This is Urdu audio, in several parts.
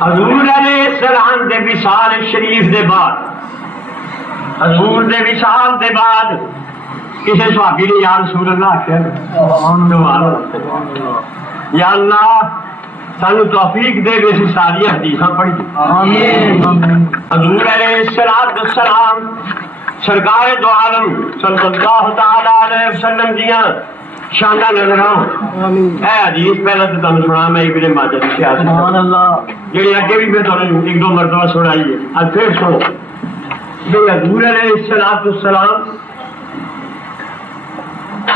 حضور علیہ السلام دے وصال شریف دے بعد، حضور دے وصال دے بعد کسی صحابی نے یا رسول اللہ آخیا یا اللہ سانو توفیق دے گے ساری حدیثاں پڑھی۔ حضور علیہ السلام سرکار دو عالم صلی اللہ تعالی علیہ وسلم دیاں شانہ نظر آؤ۔ اے حدیث پہلے تو تمہیں سنا میں ابن ماجہ کی سیاست جی اگے بھی میں تمہیں ایک دو مرتبہ سنائی ہے، اب پھر سنو کہ حضور علیہ السلام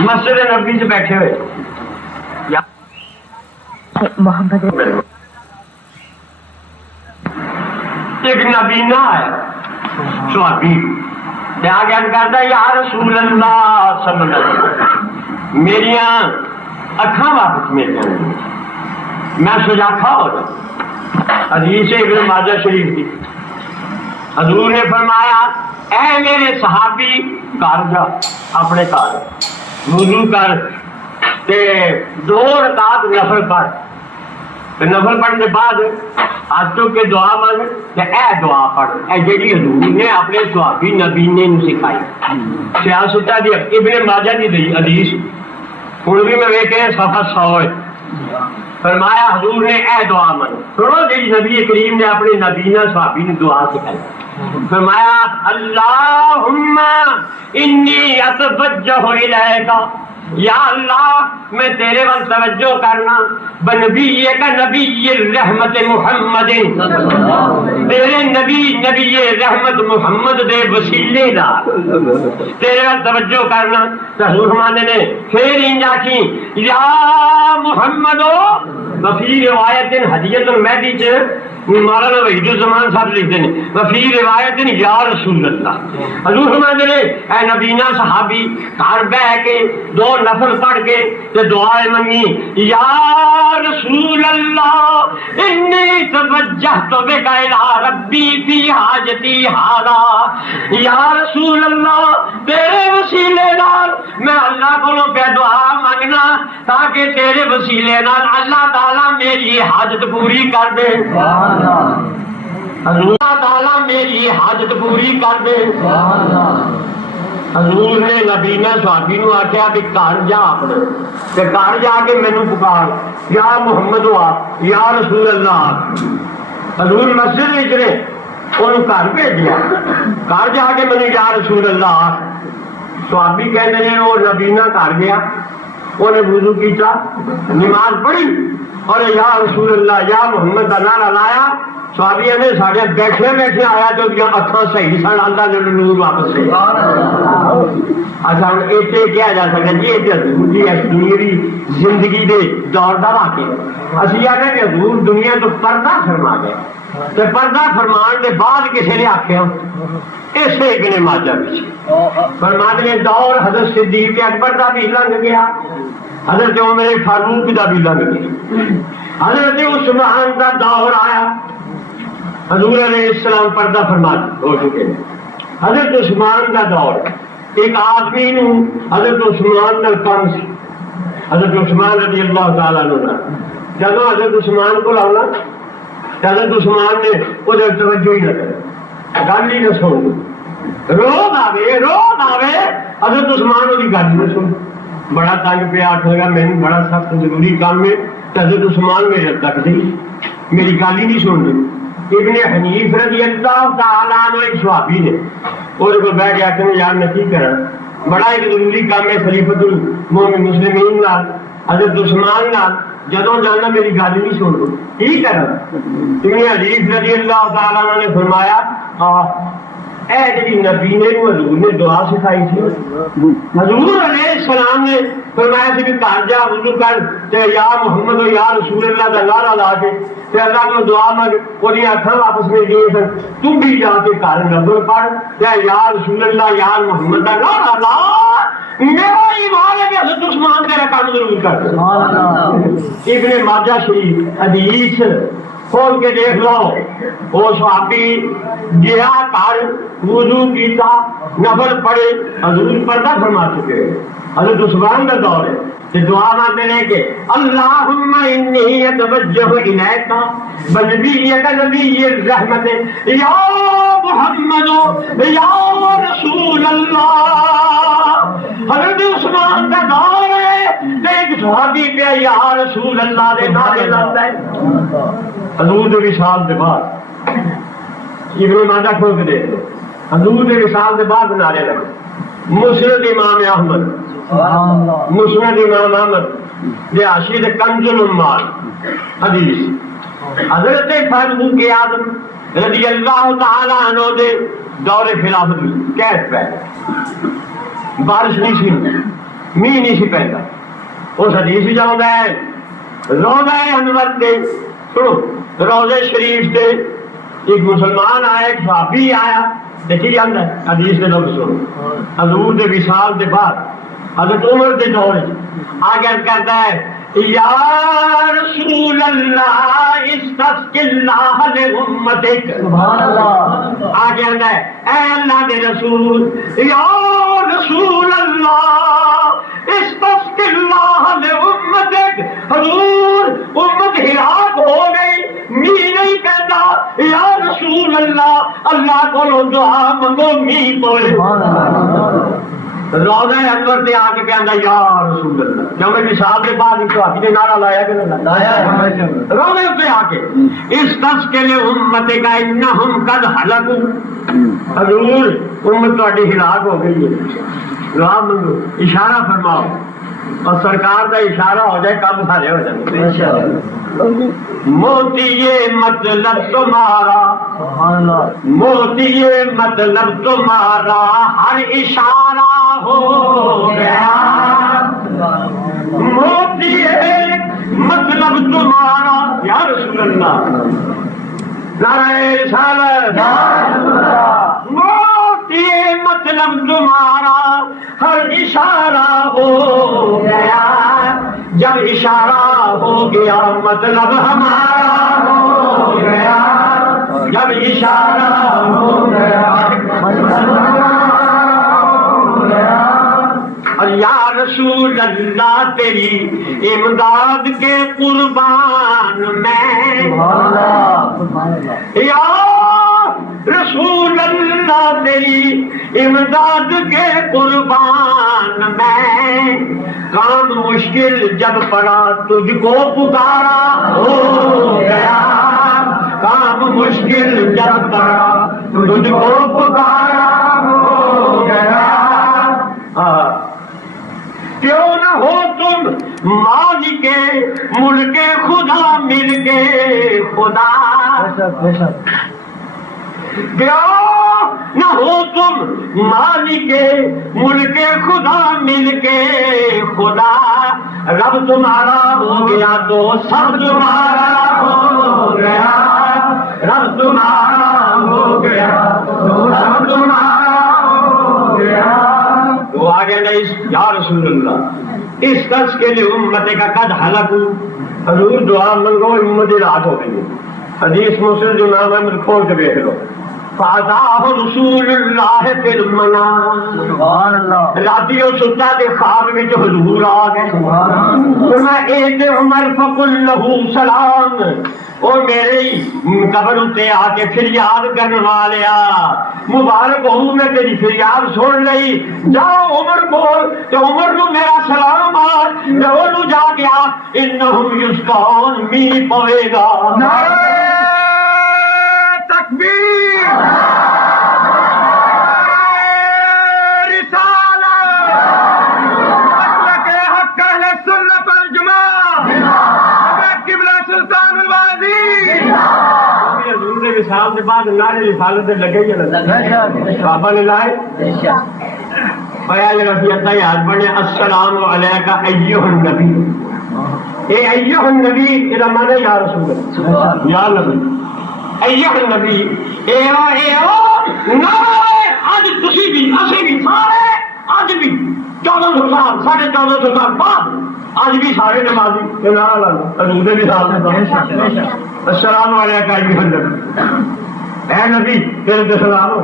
مسجد نبوی سے بیٹھے ہوئے محمد ایک نبینا ہے صحابی آگے کرتا یا رسول اللہ صلی اللہ علیہ وسلم میریاں اکھاں واپس میری میں سجاکھا ہو جاؤں۔ حدیث ابن ماجہ شریف کی حضور نے فرمایا اے میرے صحابی گھر جا، اپنے گھر وضو کر تے 2 رکعت نفل پڑھ، نفل پڑھنے بعد ہاتھ چک کے دعا مانگ تے اے دعا پڑھ، اے جڑی حضور نے اپنے صحابی نبینے نو سکھائی۔ سیاستہ دی ابن ماجہ دی حدیث ہن بھی میں ویکھے صفحہ 100 ہے۔ فرمایا حضور نے اے دعا مانگ، سنو جڑی نبی کریم نے اپنے نبینا صحابی نے دعا سکھائی۔ فرمایا اللہم انی اتوجہ الیک، یا اللہ میں تیرے وقت توجہ کرنا بنبی کا نبی رحمت محمد، تیرے نبی رحمت محمد دے وسیلے دا تیرے وقت توجہ کرنا۔ حضور فرماندے نے پھر انج آکھی یا محمد، وفی روایت حدیث المہدی چ مولانا وحید الزمان صاحب لکھتے ہیں وفی روایت یا رسول اللہ، حضور فرماندے نے اے نبینا صحابی گھر بیٹھ کے 2 نفل پڑھ کے تے دعائیں منگی یا رسول اللہ انی توجہت بک الی ربی فی حاجتی ھذا، یا رسول اللہ تیرے وسیلے نال میں اللہ کو دعا منگنا تاکہ تیرے وسیلے نال اللہ تعالی میری حاجت پوری کر دے، اللہ تعالیٰ میری حاجت پوری کر دے۔ حضور نے نبینا صحابی نو آخیا بھی گھر جا اپنے تے گھر جا کے مینوں پکار یا محمد یا رسول اللہ۔ حضور مسجد وچ نے انہوں گھر بھیجیا، گھر جا کے مینوں یا رسول اللہ۔ صحابی کہتے ہیں وہ نبینا گھر گیا، انہیں وضو کیتا، نماز پڑھی اور یا رسول اللہ یا محمد کا نعرہ لایا۔ صحابیہ نے سارے بیٹھے بیٹھے آیا جو اکھاں صحیح سن آندا جو نور واپس سے اچھا ہن ایتھے کیا جا سکتا جی حضور دی اسمیری زندگی دے دور دا واقعہ اسی آکھے کہ حضور دنیا تو پردہ فرما گئے تے پردہ فرمان دے بعد کسے نے آکھیا اسے ابن ماجہ وچ فرماتے ہیں دور حضرت صدیق اکبر دا بھی لنگ گیا، حضرت عمر فاروق دا بھی لنگ گیا، حضرت عثمان دا دور آیا، حضور علیہ السلام پردہ فرما ہو چکے ہیں۔ حضرت عثمان کا دور ایک آدمی نو حضرت عثمان کا کام سی، حضرت عثمان رضی اللہ تعالیٰ عنہ جب حضرت عثمان کو لاؤنا حضرت عثمان نے ادھر توجہ ہی نہ کرے، گل ہی نہ سن، روز آوے حضرت عثمان وہ گل نہ سن، بڑا تنگ پہ آٹھ لگا مینوں بڑا سخت ضروری کام ہے، حضرت عثمان میرے تک دی میری گل ہی نہیں سن رہی۔ ابن حنیف رضی اللہ تعالیٰ عنہ ایک صحابی نے اور کو بیٹھ کے آتے ہیں یار میں کی کرا بڑا ایک ضروری کام ہے خلیفۃ المومن مسلمین نال حضرت عثمان نال جدوں جانا میری گل نہیں سن رہی کی کرا۔ ابن حنیف رضی اللہ تعالیٰ عنہ نے فرمایا اے جی نبی نے حضور نے دعا سکھائی تھی، حضور علیہ السلام نے فرمایا کہ گھر جا وضو کر تے یا محمد و یا رسول اللہ کا نعرہ لا کے تے اللہ کو دعا مانگ اور یہ اکھاں واپس مل گئی سن، تم بھی جا کے گھر نفل پڑھ تے یا رسول اللہ یا محمد کا نعرہ لا، میرا ایمان ہے کہ حضرت عثمان تیرا کام ضرور کر دے۔ ابن ماجہ شریف حدیث کھول کے دیکھ لو، وہ صحابی گیا گھر وضو کیتا نفل پڑے، حضور پردہ فرما چکے، حضرت عثمان کا دور ہے، دعا مانگتے رہے کہ اللہم انی اتوجہ الیک بنبیک نبی الرحمت یا محمد یا رسول اللہ۔ حضرت عثمان کا دور ہے، ایک صحابی پہ یا رسول اللہ دے نعرے لاتا ہے۔ حضور دے وصال دے بعد ابن ماجہ کھول کے دیکھ لو، حضور دے وصال دے بعد نعرے لگے۔ مسند امام احمد، مسند امام احمد دے عاشق کنز العمال حدیث، حضرت فاروق اعظم رضی اللہ تعالی عنہ دے دور خلافت میں کیف پہ بارش نہیں سی، میہ نہیں سی پہنتا، اس حدیث جاؤں ہے روضہ انور دے، سنو روضہ شریف دے ایک مسلمان آیا، ایک صحابی آیا، دیکھی جاندہ ہے حدیث دے لوگ سنو، حضور دے وصال دے بعد حضرت عمر دے دور آگے کرتا ہے یا رسول اللہ استسق اللہ لامتک، آگے کرتا ہے اے اللہ دے رسول، یا رسول اللہ استسق اللہ لامتک، حضور امت ہلاک ہو گئی، میہ نہیں کہتا، یا رسول اللہ اللہ کو دعا منگو میہ پوے۔ روضہ انور سے آ کے کہنا یا رسول اللہ، کیونکہ وصال کے بعد تو آپ نے نعرہ لایا کہ نہیں لایا؟ روضہ سے آ کے اس تسکے لے امت کا انہم قد ہلکوا، حضور امت تہاڈی ہلاک ہو گئی ہے، دعا منگو، اشارہ فرماؤ، اور سرکار کا اشارہ ہو جائے کام سارے ہو جائیں۔ موتی یہ مطلب تمہارا، موتی یہ مطلب تمہارا ہر اشارہ ہو گیا، موتی یہ مطلب تمہارا یا رسول اللہ، نعرہ رسالت، موتی یہ مطلب تمہارا ہر اشارہ ہو گیا، جب اشارہ ہو گیا مطلب ہمارا ہو گیا، جب اشارہ ہو گیا مطلب ہمارا ہو گیا۔ اور یا رسول اللہ تیری امداد کے قربان میں، یا رسول اللہ تیری امداد کے قربان میں، کام مشکل جب پڑا تجھ کو پکارا ہو گیا، کام مشکل جب پڑا تجھ کو پکارا ہو گیا۔ کیوں نہ ہو تم مالک ملک خدا مل کے خدا، کیوں نہ ہو تم مالک ملک خدا مل کے خدا، رب تمہارا ہو گیا تو سب تمہارا ہو گیا، رب تمہارا ہو گیا تو سب تمہارا ہو گیا۔ وہ آگے نہیں یا رسول اللہ اس کس کے لیے امت کا قد ہلکوا، حضور دعا منگو امت ہلاک ہو گئی۔ حدیث مسلم امام احمد کھول کے دیکھ لو، فَأَتَاهُ رسول اللہ فی المنام، راتیوں ستا دے خواب میں جو حضور آ گئے، فرمایا ایک عمر فقل لہو سلام، اور میری قبر اتے آ کے فریاد کرنے والیا، مبارک ہوں میں تیری فریاد سن لئی، جاؤ عمر بول تو عمر کو میرا سلام آ، نو جا کے آ انہم یسقون می پوے گا۔ نعرہ تکبیر، رسالت، مسلک حق اہل سنت والجماعت، قبلہ سلطان الوالدین۔ حضور نے وصال کے بعد نعرے رسالت لگے یا نہیں؟ بابا نے لائے بیان رفیعت یاد بنے السلام علیکہ ایھا النبی، اے ایھا النبی یہ مانے یا رسول اللہ، یا نبی ایھا النبی، اے او نعرے آج تسی بھی اسی بھی سارے آج بھی 1400 سال 1450 سال بعد آج بھی سارے نمازی نعرہ لانا حضور بھی ساتھ السلام علیکہ ایھا النبی، اے نبی تیرے تے سلام ہو،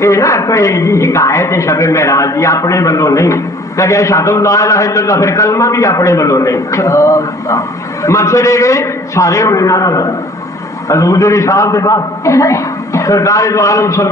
یہ نا کوئی حکایت ہے شب معراج دی اپنے ولوں نہیں کہ اشہد لا الہ الا اللہ پھر کلمہ بھی اپنے ولوں نہیں مقصد یہ سارے ہونے والا حضور دے وصال دے بعد سرکار دو عالم صلی